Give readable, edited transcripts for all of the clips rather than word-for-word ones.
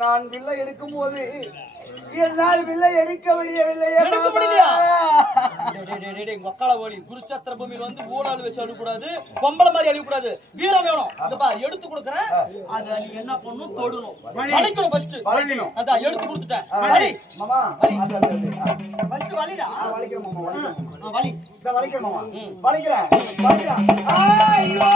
நான் வில்லை எடுக்கும் போது என்னால் வில்லை எடுக்க முடியவில்லையே. மக்களை ஓடி குருச்சத்திர பூமியில் வந்து ஊழல் வச்சு அழுக்கூடாது, பொம்பளை மாதிரி அழுக்கூடாது, வீரம் வேணும். எடுத்து கொடுக்குறேன், அதை நீ என்ன பண்ணணும், தொடணும், வலிக்கணும். ஃபர்ஸ்ட் வலிக்கணும். அதான் எடுத்து கொடுத்துட்டேன். வலி மாமா, ஃபர்ஸ்ட் வலிடா. வலிக்கிறேன் மாமா, வலி. வலிக்கிறேன் மாமா, வலிக்கிறேன் வலிக்கிறேன். ஐயோ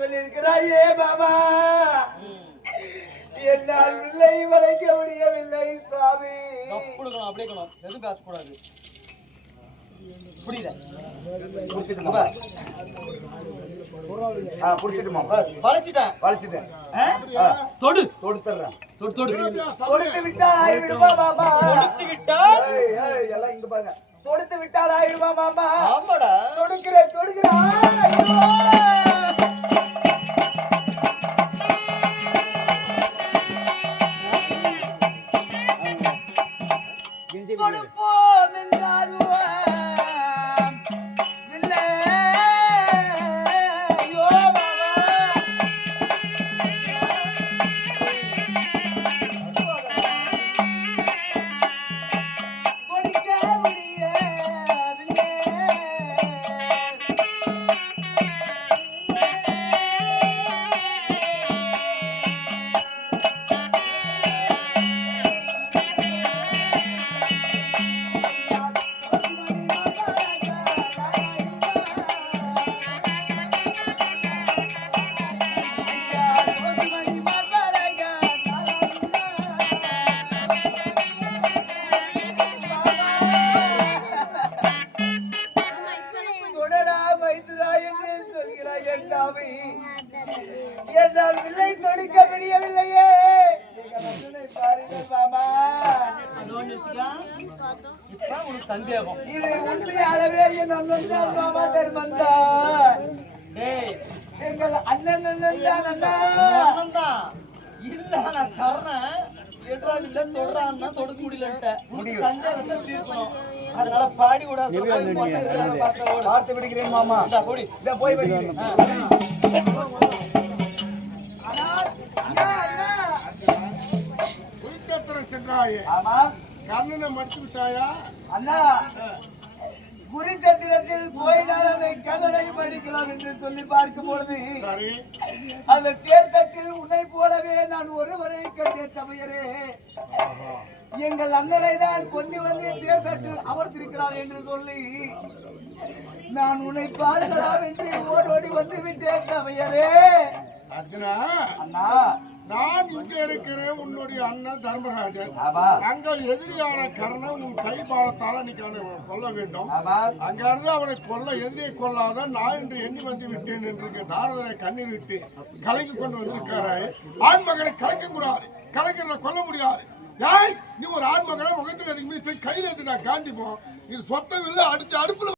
சொல்லியிருக்கிறாயே மாமா, என்னால் வில்லை வளைக்க முடியவில்லை சாமி. அப்படியே எதுவும் பேசக்கூடாது. புரியல புடிச்சிட்டுமா? வளைச்சிட்டேன் வளைச்சிட்டேன். தொடு தொடு தர்றேன். தொடு தொடு தொடுத்து விட்டால் ஆயிடுமா மாமா? தொடுத்து விட்டால் எல்லாம் இங்க பாருங்க. தொடுத்து விட்டால் ஆயிடுமா மாமா? ஆமாடா. தொடுக்கிறேன் கொடுப்போம் என்றார் என்னால் வில்லை தொடுக்க முடியவில்லையே. சந்தேகம் இது உண்மையாகவே மாமா தர்மந்தான். எங்கள் அண்ணன் இல்ல நான் தர்றேன். தொடுறான்னா தொடுக்க முடியல. சந்தேகத்தை தீர்க்கணும். அதனால பாடி விட பார்த்து விடுகிறேன் மாமா. போய் சென்றாயே. ஆமா, கர்ணனை மடித்து விட்டாயா? அண்ணா, குருச்சத்திரத்தில் போயினால் அதை கர்ணனை படிக்கலாம் என்று சொல்லி பார்க்கும் பொழுது அந்த தேர்தட்டில் உன்னை போலவே நான் ஒருவரை கண்டேன் சமையரே. எங்கள் அண்ணனை தான் கொண்டு வந்து தேர்தட்டில் அமர்த்திருக்கிறார் என்று சொல்லி நான் உன்னை பார்க்கலாம் என்று ஓடோடி வந்து விட்டேன் சமையரே. அர்ஜுனா அண்ணா நான் இங்க இருக்கிறேன் உன்னுடைய அண்ணன் தர்மராஜன் ஆமா அங்க எதிரியான கர்ணன் உன் கை பாலத்தால நீ கொல்ல வேண்டும் ஆமா அங்க இருந்து அவனை கொல்ல எதிரியை கொல்லாத நான் என்று எண்ணி வந்து விட்டேன் என்று தாரதரை கண்ணீர் விட்டு கலக்கி கொண்டு வந்திருக்காரு ஆண் மகனை கலக்க கூடாது கலக்கிறத கொல்ல முடியாது ஏய் நீ ஒரு ஆண் மகனை முகத்தில் எதுக்கு கையில் எடுத்துட்டா காண்டிப்போம் இது சொத்தம் இல்லை அடிச்சு அடுப்புல